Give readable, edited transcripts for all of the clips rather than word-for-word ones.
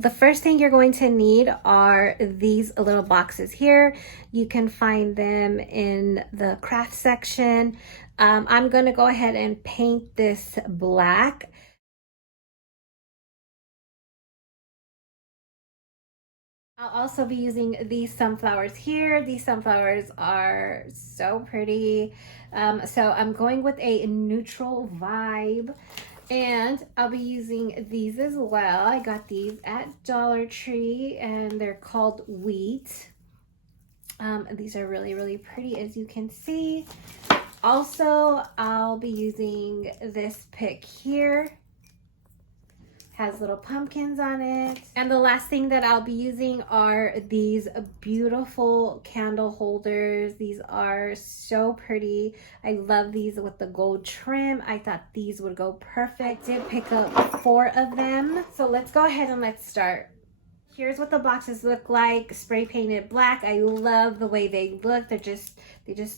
the first thing you're going to need are these little boxes here. You can find them in the craft section. I'm going to go ahead and paint this black. I'll also be using these sunflowers here. These sunflowers are so pretty. So I'm going with a neutral vibe. And I'll be using these as well. I got these at Dollar Tree and they're called Wheat. These are really, really pretty, as you can see. Also, I'll be using this pick here. Has little pumpkins on it. And the last thing that I'll be using are these beautiful candle holders. These are so pretty. I love these with the gold trim. I thought these would go perfect. I did pick up 4 of them. So let's go ahead and let's start. Here's what the boxes look like, spray painted black. I love the way they look. They just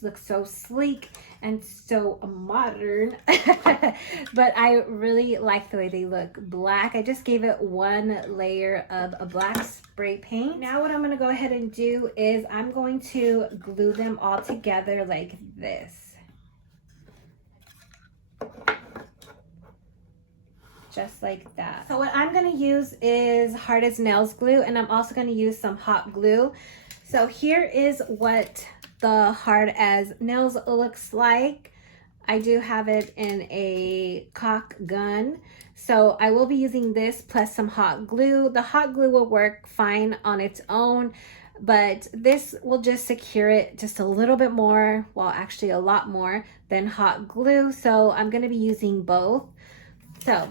look so sleek and so modern. But I really like the way they look black. I just gave it 1 layer of a black spray paint. Now what I'm going to go ahead and do is I'm going to glue them all together like this. Just like that. So what I'm going to use is hard as nails glue, and I'm also going to use some hot glue. So here is what the hard as nails looks like. I do have it in a caulk gun, so I will be using this plus some hot glue. The hot glue will work fine on its own, but this will just secure it just a little bit more, well actually a lot more than hot glue. So I'm going to be using both. So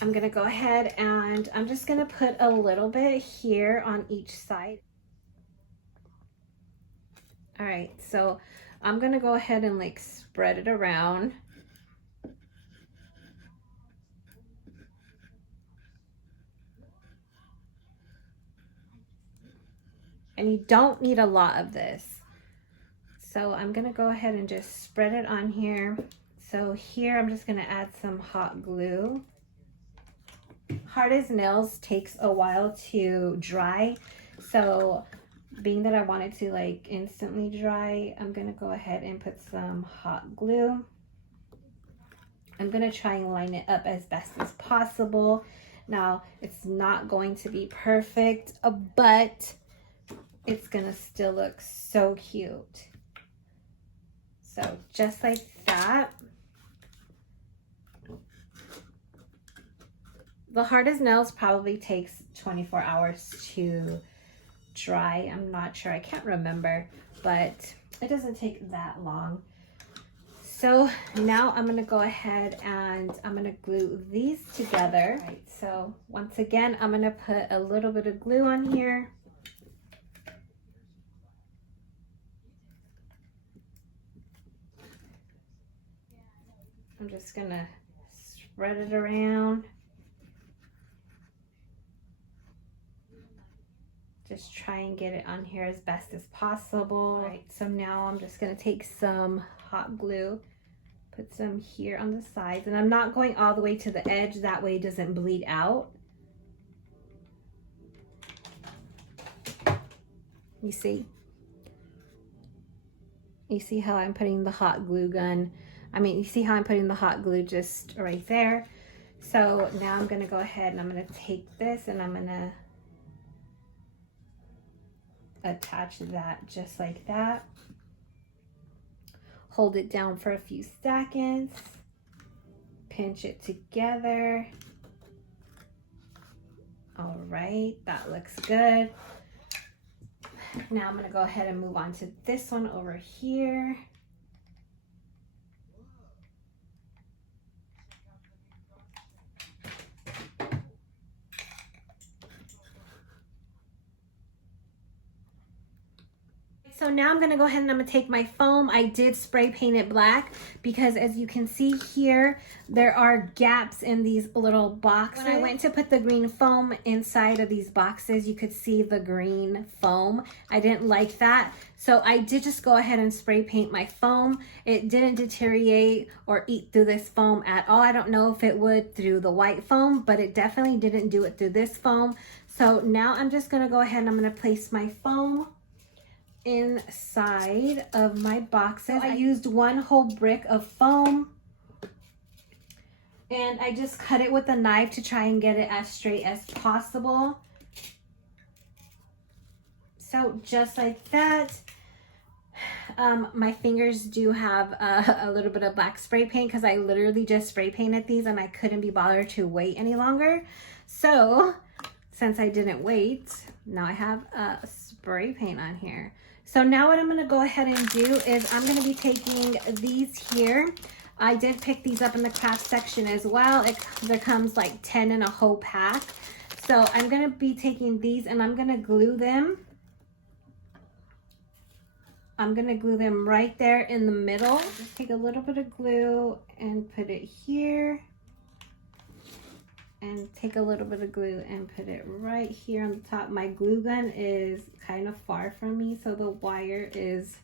I'm going to go ahead and I'm just going to put a little bit here on each side. All right, so I'm going to go ahead and like spread it around. And you don't need a lot of this. So I'm going to go ahead and just spread it on here. So here I'm just going to add some hot glue. Hard as nails takes a while to dry, so being that I wanted to like instantly dry, I'm gonna go ahead and put some hot glue. I'm gonna try and line it up as best as possible. Now it's not going to be perfect, but it's gonna still look so cute. So just like that. The hard as nails probably takes 24 hours to dry. I'm not sure, I can't remember, but it doesn't take that long. So now I'm gonna go ahead and I'm gonna glue these together. All right, so once again, I'm gonna put a little bit of glue on here. I'm just gonna spread it around. Just try and get it on here as best as possible. All right, so now I'm just gonna take some hot glue, put some here on the sides, and I'm not going all the way to the edge, that way it doesn't bleed out. You see how I'm putting the hot glue gun, you see how I'm putting the hot glue just right there. So now I'm gonna go ahead and I'm gonna take this and I'm gonna attach that just like that. Hold it down for a few seconds. Pinch it together. All right, that looks good. Now I'm gonna go ahead and move on to this one over here. So now I'm gonna go ahead and I'm gonna take my foam. I did spray paint it black because as you can see here, there are gaps in these little boxes. When I went to put the green foam inside of these boxes, you could see the green foam. I didn't like that. So I did just go ahead and spray paint my foam. It didn't deteriorate or eat through this foam at all. I don't know if it would through the white foam, but it definitely didn't do it through this foam. So now I'm just gonna go ahead and I'm gonna place my foam inside of my boxes. I used 1 whole brick of foam, and I just cut it with a knife to try and get it as straight as possible. So just like that. My fingers do have a little bit of black spray paint because I literally just spray painted these and I couldn't be bothered to wait any longer. So since I didn't wait, now I have spray paint on here. So now what I'm going to go ahead and do is I'm going to be taking these here. I did pick these up in the craft section as well. There comes like 10 in a whole pack. So I'm going to be taking these and I'm going to glue them. I'm going to glue them right there in the middle. Just take a little bit of glue and put it here. And take a little bit of glue and put it right here on the top. My glue gun is kind of far from me, so the wire is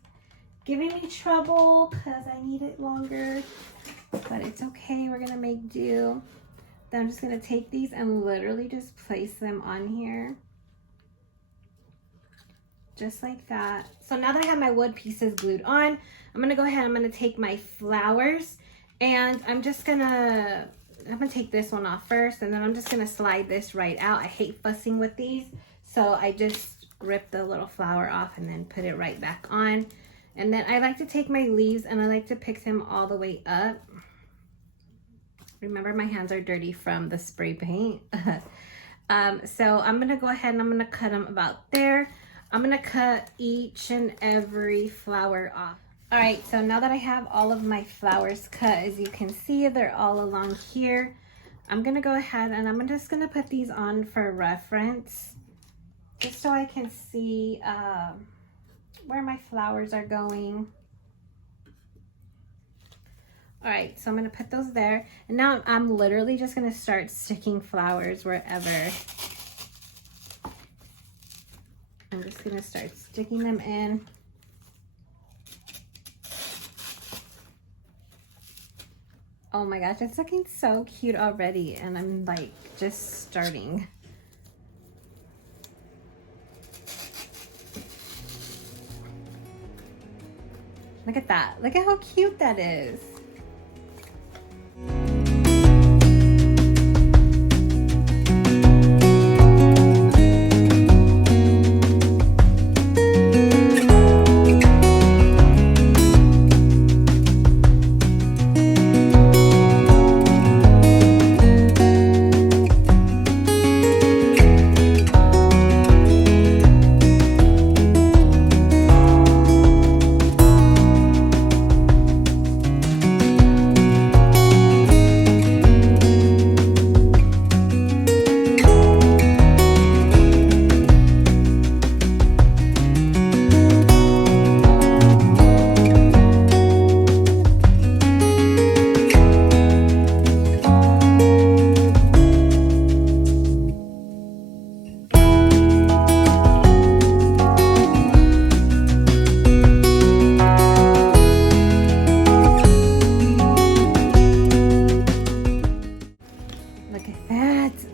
giving me trouble because I need it longer. But it's okay, we're going to make do. Then I'm just going to take these and literally just place them on here. Just like that. So now that I have my wood pieces glued on, I'm gonna go ahead, I'm gonna take my flowers and I'm gonna take this one off first, and then I'm just gonna slide this right out. I hate fussing with these, so I just rip the little flower off and then put it right back on. And then I like to take my leaves and I like to pick them all the way up. Remember, my hands are dirty from the spray paint. So I'm gonna go ahead and I'm gonna cut them about there. I'm gonna cut each and every flower off. All right, so now that I have all of my flowers cut, as you can see, they're all along here. I'm gonna go ahead and I'm just gonna put these on for reference, just so I can see where my flowers are going. All right, so I'm gonna put those there. And now I'm literally just gonna start sticking flowers wherever. I'm just gonna start sticking them in. Oh my gosh, it's looking so cute already, and I'm like just starting. Look at that. Look at how cute that is.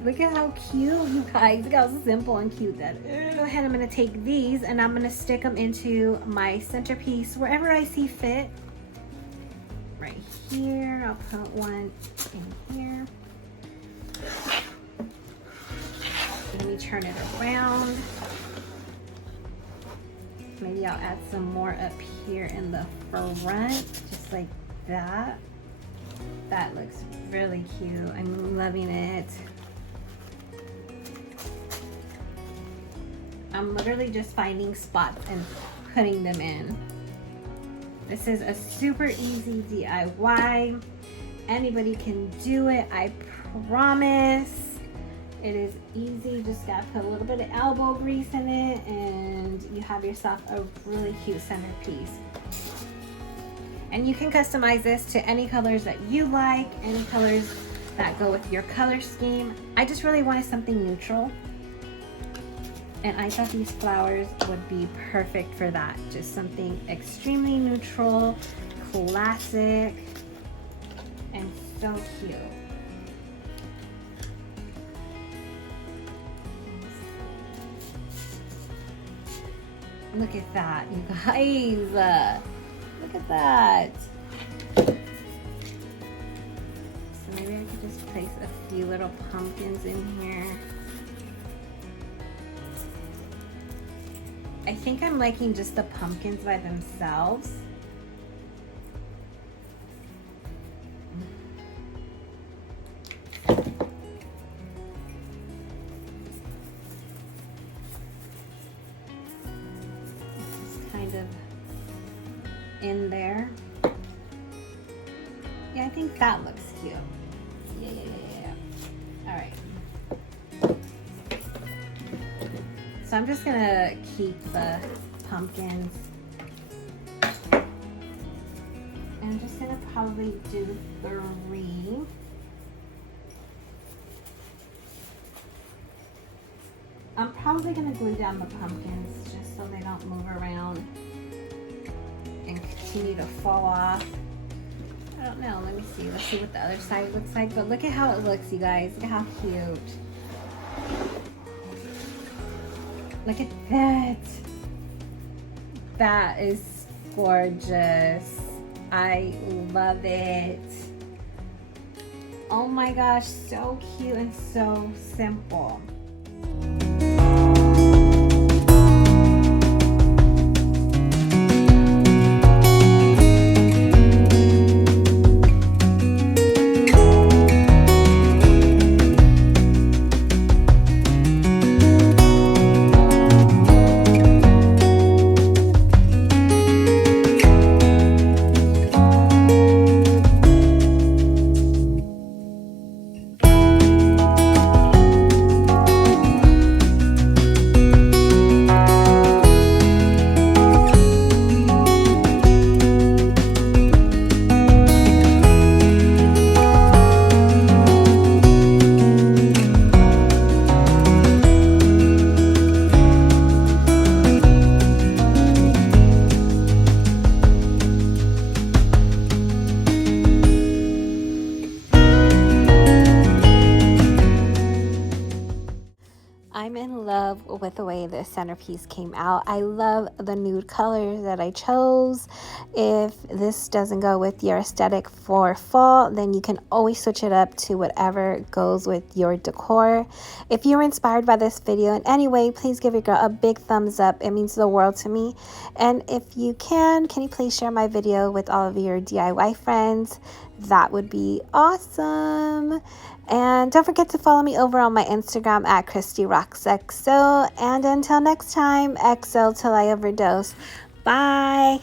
Look at how cute, you guys. Look how simple and cute that is. Go ahead, I'm gonna take these and I'm gonna stick them into my centerpiece wherever I see fit. Right here, I'll put one in here. Let me turn it around. Maybe I'll add some more up here in the front, just like that. That looks really cute. I'm loving it. I'm literally just finding spots and putting them in. This is a super easy DIY. Anybody can do it, I promise. It is easy, just gotta put a little bit of elbow grease in it and you have yourself a really cute centerpiece. And you can customize this to any colors that you like, any colors that go with your color scheme. I just really wanted something neutral. And I thought these flowers would be perfect for that. Just something extremely neutral, classic, and so cute. Look at that, you guys. Look at that. So maybe I could just place a few little pumpkins in here. I think I'm liking just the pumpkins by themselves. Kind of in there. Yeah, I think that looks cute. Yeah. All right. So I'm just gonna keep the pumpkins. And I'm just gonna probably do 3. I'm probably gonna glue down the pumpkins just so they don't move around and continue to fall off. I don't know, let me see. Let's see what the other side looks like. But look at how it looks, you guys. Look at how cute. Look at that. That is gorgeous. I love it. Oh my gosh, so cute and so simple. I'm in love with the way this centerpiece came out. I love the nude colors that I chose. If this doesn't go with your aesthetic for fall, then you can always switch it up to whatever goes with your decor. If you were inspired by this video in any way, please give your girl a big thumbs up. It means the world to me. And if you can you please share my video with all of your DIY friends? That would be awesome. And don't forget to follow me over on my Instagram at ChristyRocksXO. And until next time, XO till I overdose. Bye.